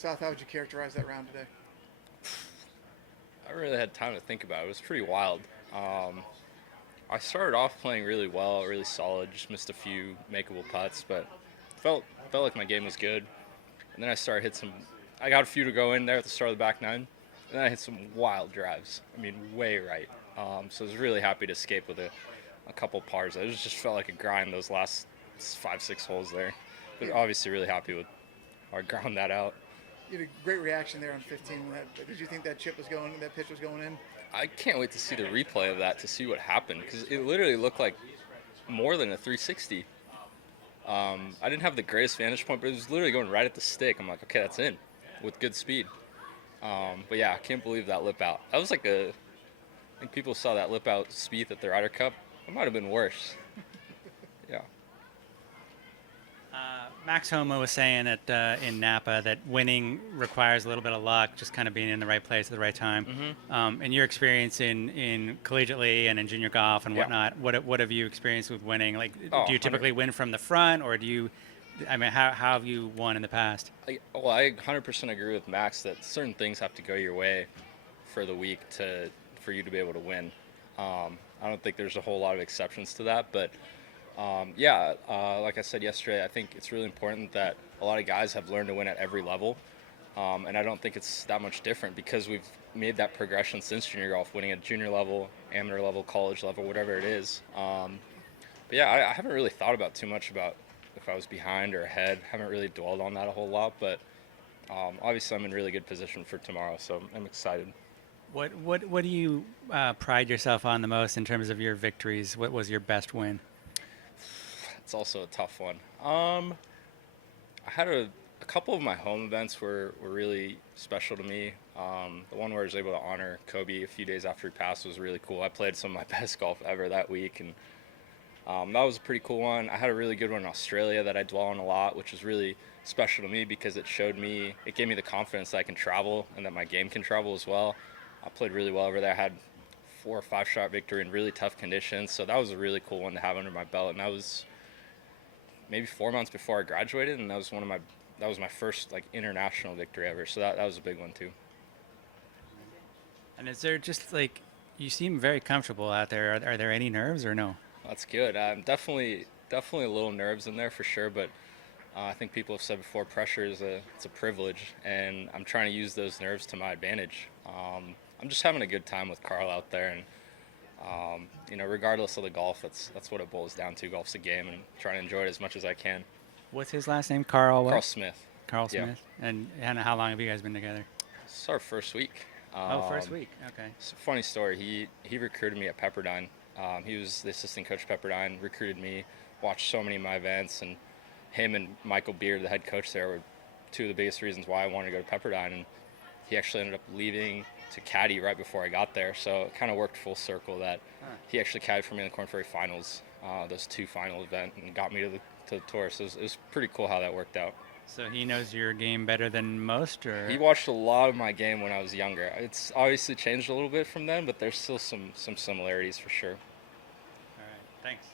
South, how would you characterize that round today? I really had time to think about it. It was pretty wild. I started off playing really well, really solid. Just missed a few makeable putts, but felt felt like my game was good. And then I started hit some. I got a few to go in there at the start of the back nine, and then I hit some wild drives. I mean, way right. So I was really happy to escape with a couple pars. It just felt like a grind those last 5, 6 holes there. But You, obviously, really happy with how I ground that out. you had a great reaction there on 15. Did you think that chip was going, that pitch was going in? I can't wait to see the replay of that to see what happened because it literally looked like more than a 360. I didn't have the greatest vantage point, but it was literally going right at the stick. I'm like, okay, that's in with good speed. But yeah, I can't believe that lip out. That was like I think people saw that lip out Spieth at the Ryder Cup. It might have been worse. Yeah. Max Homa was saying in Napa that winning requires a little bit of luck, just kind of being in the right place at the right time. In your experience in collegiately and in junior golf and Yeah. whatnot, what have you experienced with winning? Like, Oh, do you typically win from the front, or do you? I mean, how have you won in the past? I 100% agree with Max that certain things have to go your way for the week for you to be able to win. I don't think there's a whole lot of exceptions to that, but like I said yesterday, I think it's really important that a lot of guys have learned to win at every level, and I don't think it's that much different because we've made that progression since junior golf, winning at junior level, amateur level, college level, whatever it is. But yeah, I haven't really thought about too much about if I was behind or ahead. Haven't really dwelled on that a whole lot, but obviously I'm in really good position for tomorrow, so I'm excited. What do you pride yourself on the most in terms of your victories? What was your best win? It's also a tough one. I had a couple of my home events were really special to me. The one where I was able to honor Kobe a few days after he passed was really cool. I played some of my best golf ever that week, and that was a pretty cool one. I had a really good one in Australia that I dwell on a lot, which was really special to me because it gave me the confidence that I can travel and that my game can travel as well. I played really well over there. I had 4 or 5 shot victory in really tough conditions, so that was a really cool one to have under my belt. And that was maybe 4 months before I graduated, and that was my first like international victory ever. So that was a big one too. And is there just like you seem very comfortable out there? Are there any nerves or no? That's good. I'm definitely a little nerves in there for sure, but I think people have said before, pressure it's a privilege, and I'm trying to use those nerves to my advantage. I'm just having a good time with Carl out there, and regardless of the golf, that's what it boils down to. Golf's a game, and trying to enjoy it as much as I can. What's his last name? Carl what? Carl Smith. Carl Yeah. Smith. And how long have you guys been together? It's our first week. First week. Okay. It's a funny story. He recruited me at Pepperdine. He was the assistant coach at Pepperdine, recruited me, watched so many of my events, and him and Michael Beard, the head coach there, were two of the biggest reasons why I wanted to go to Pepperdine. And he actually ended up leaving to caddy right before I got there, so it kind of worked full circle that he actually caddied for me in the Corn Ferry Finals, those 2 final events, and got me to the tour. So it was pretty cool how that worked out. So he knows your game better than most, or He watched a lot of my game when I was younger. It's obviously changed a little bit from then, but there's still some similarities for sure. All right. Thanks.